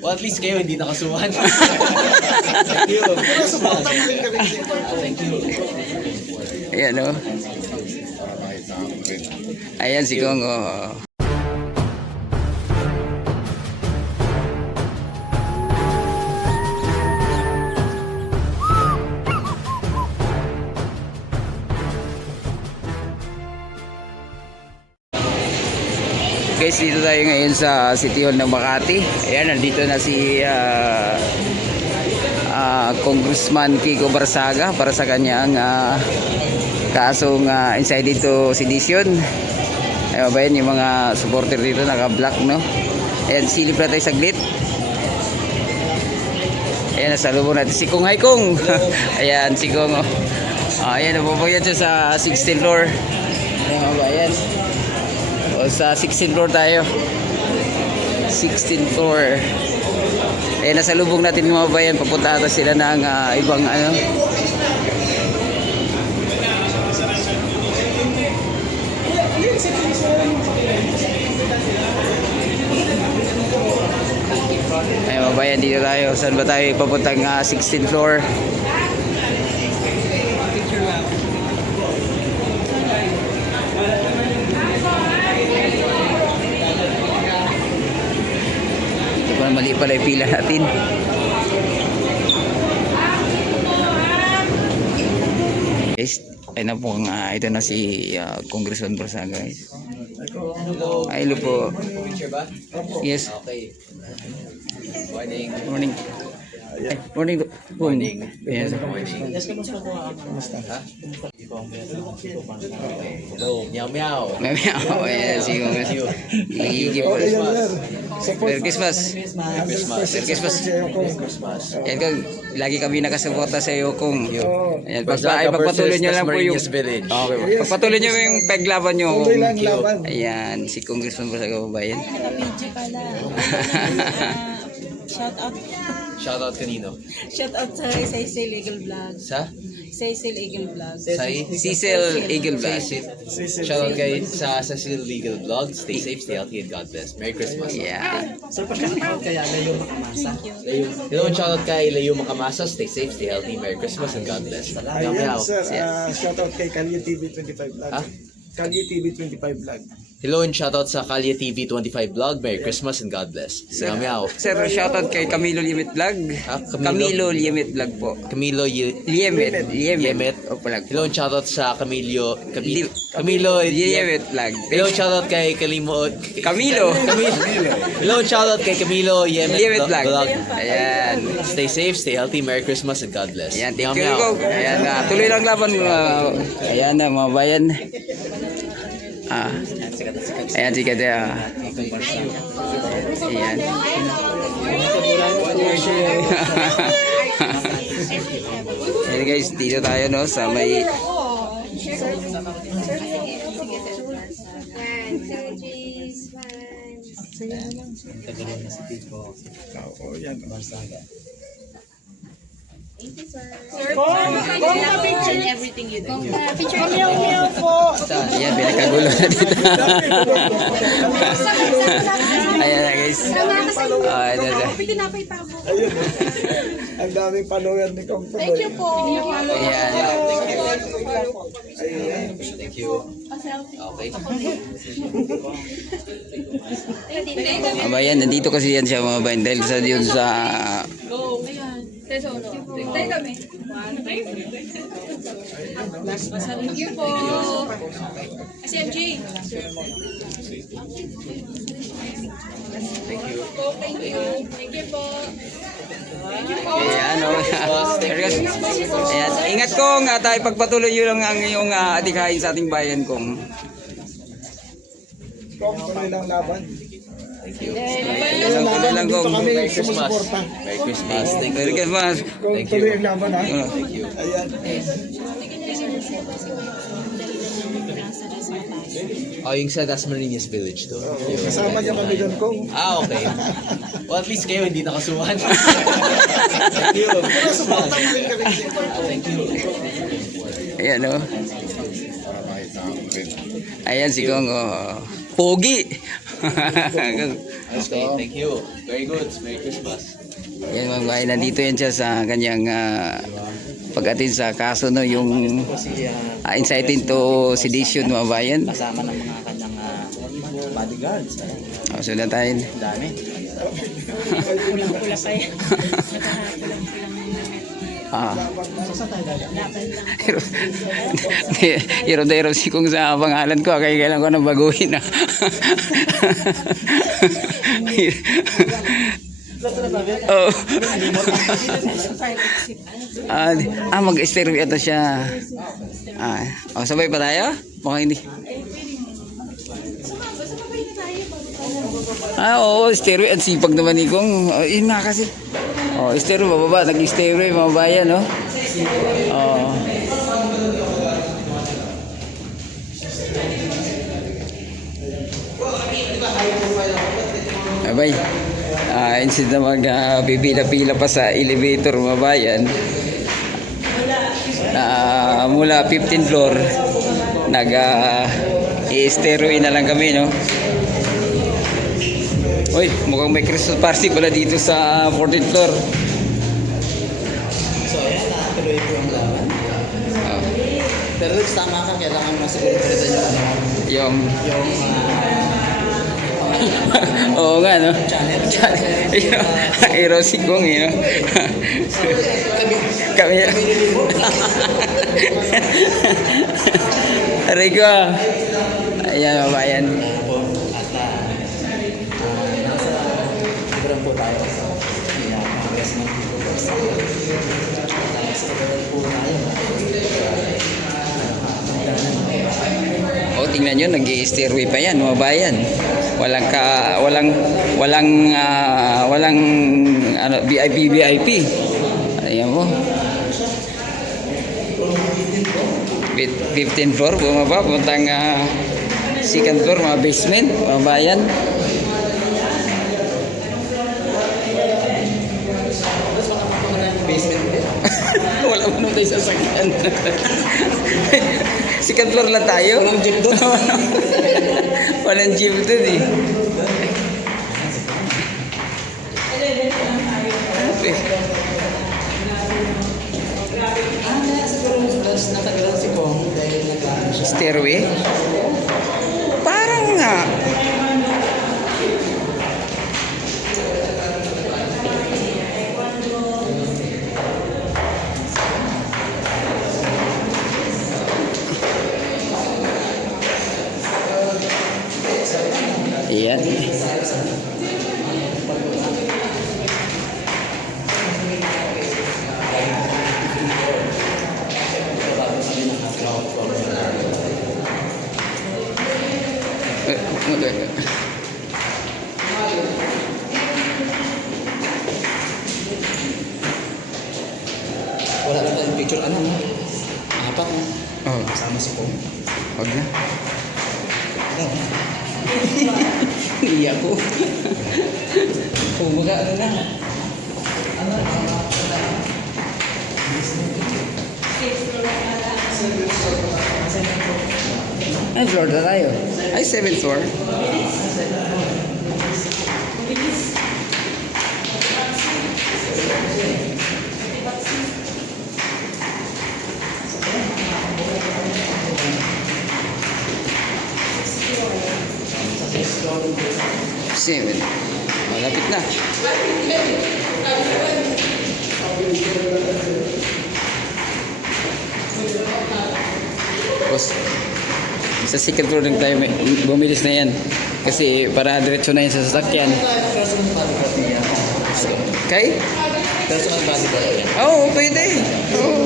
Well, at least kayo hindi nakasuhan. Thank you. Thank you. Ayan o. Ayan si Kong o. Guys, dito tayo ngayon sa City Hall ng Makati. Ayan, nandito na si Congressman Kiko Barsaga para sa kanyang kasong incited to sedition. Ayan ba yan, yung mga supporter dito naka-black, no? Ayan, silip na tayo saglit. Ayan, nasalubong natin si Kong. Hi Kong! Ayan, si Kong. Ayan, nabubuyan siya sa 16th floor. Ayan ba yan? Sa 16th floor tayo. 16th floor. Eh, nasalubong natin mga bayan. Papunta ata sila ng ibang ano. Ay mga bayan, dito tayo. Saan ba tayo papuntang 16th floor? Mali pala yung pila natin. Guys, ay na po ito na si Congressman Barsaga, guys. Ay, hello po. Yes. Okay. Morning. Morning. Morning. Morning. Yes. Hello, meow meow. May yes, si Congressman. Ligi po. Merry Christmas. Merry Christmas. Yan ko, lagi kami nakasuporta sa iyo kung ayan, pagpatuloy niyo lang po yung okay, pagpatuloy niyo yung paglaban niyo. Ayan, si Congressman Barsaga bayan. Shout out. Shout out kanino? Shout out sa Cecil Eagle Vlog. Sa? Cecil Eagle Vlog. Cecil Eagle Vlog. Shout out kay sa Cecil Eagle Vlog. Stay safe, stay healthy, and God bless. Merry Christmas. Yeah. Sir, pa-shout kaya Leo Makamasa. Hello, shout out kay Leo Makamasa. Stay safe, stay healthy, Merry Christmas, and God bless. Meow Ayan, meow. sir. Shout out kay Kalye TV 25 Vlog. Ha? Kalye TV 25 Vlog. Hello and shout out sa Kalye TV 25 Vlog. Merry Christmas and God bless. Meow meow. Sir, shoutout kay Camilo Liemit Vlog. Camilo Liemit Vlog po. Camilo Liemit. Yemet. O vlog. Hello and shout out sa Camilo Liemit Vlog. Hello and shout out kay Camilo. Hello and shout out kay Camilo Liemit Yemet Vlog. Vlog. Ayan. Stay safe, stay healthy, Merry Christmas and God bless. Ayan, thank you ko. Ayan, tuloy lang laban. Ayan na mga bayan. Ayan, sikat ya. Ayan. Ayan guys, dito tayo no sa may Everything you do. ayan, pinakagulo na dito. Ayan na guys. Ito na. Ayun. Ang daming follower ni Kong Tuloy. Thank you po. Ayan. Thank you. Okay. Mga bayan, nandito kasi yan siya mga bayan dahil sa yun sa Thank you po. SMG. Thank you. Thank you. Thank you po. ayan o. Ayan, ingat kong tayo pagpatuloy nyo lang ang iyong adikain sa ating bayan kong. Kong tuloy lang laban. Tuloy lang kong. Merry Christmas. Merry Christmas. Thank Merry you. Christmas. Kong Thank you. tuloy ang laban ha. Thank you. Ayan. Oh, yung sa Dasmariñas Village to. Kasama niya kami doon, Kong. Ah, okay. Well, at least kayo hindi nakasuhan. Thank you. Thank you. Ayan o. Ayan si Kong. Pogi. Okay, thank you. Very good. Merry Christmas. Yan mga bayan, nandito yan siya sa kanyang pag-attend sa kaso, no, yung inciting to sedition, mga bayan. Kasama ng mga kanyang bodyguards. O, sundan tayo. Dami. Kulang-kulang pa yan. Nakakulang-kulang Ah. Hiro si kung sa pangalan ko, kaya kailan ko nang baguhin. Oh. Mag-stereo ito siya. Sabay pa tayo? Baka hindi. Oo, stereo at sipag naman ni Kong. Yun nga kasi. Stereo bababa, nag-stereo yung mga bayan, no? Abay, instead na mag-pipila-pila pa sa elevator, mga bayan, mula 15th floor, i-stereo na lang kami, no? Uy, mukhang may Christmas party pala dito sa 14th floor. So ayan, natuloy po ang laban. Pero tama ka, kailangan masigurado Yung oo nga, no? channel. Hero si Kong, no? Kami. Aray ko. Ayan, mabayan. At nasa librang po tayo sa progress ng po tayo. Tingnan nyo, nag-i-stairway pa yan, mga bayan. Walang VIP. Ayan mo. 15th floor, bumaba, puntang second floor, mga basement, mga bayan. Basement din. Wala mo naman tayo sasakyan. Second floor lang tayo. Walang jeep doon. Walang jeep doon eh. Siguro plus nakagalan si Kong dahil nag-ano siya. Stairway? Parang nga. Ayan. Wala na tayong picture, ano, no? Apat, no? Oh, Kasama si Kong. wag na. Ano? Hindi ako. Kumbaga, ano na. Ay, floor na tayo. Ay, 7th floor. Seven. Malapit na. Boss, sa second floor lang tayo, bumilis na yan. Kasi para diretso na yan sa sasakyan. Kay? Personal bodyguard yan. Oo, pwede. Oo.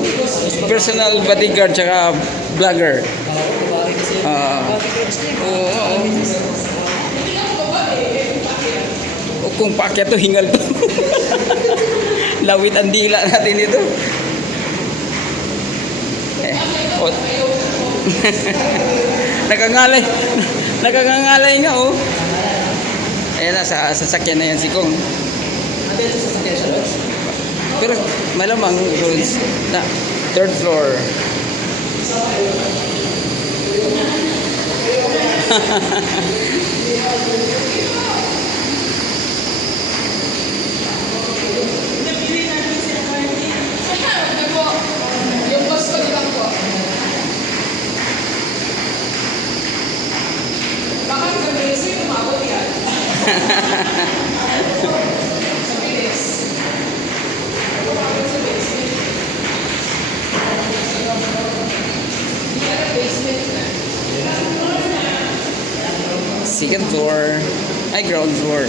Personal bodyguard tsaka vlogger. Oo. Kung pakyat to, hingal to. Lawit ang dila natin ito. Nakangangalay nga, oh. Ayan na, sa sasakyan na yan si Kong. Pero malamang roads na third floor. Ay, ground floor.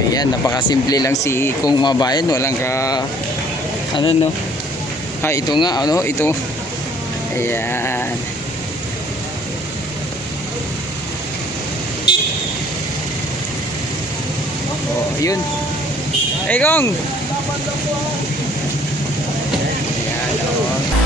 Ayan, napakasimple lang si Kung Mabayan, walang ka ano no. Ito nga ano, ito. Ayan. Oh, yun. Hey, Kong. Ayan, oh.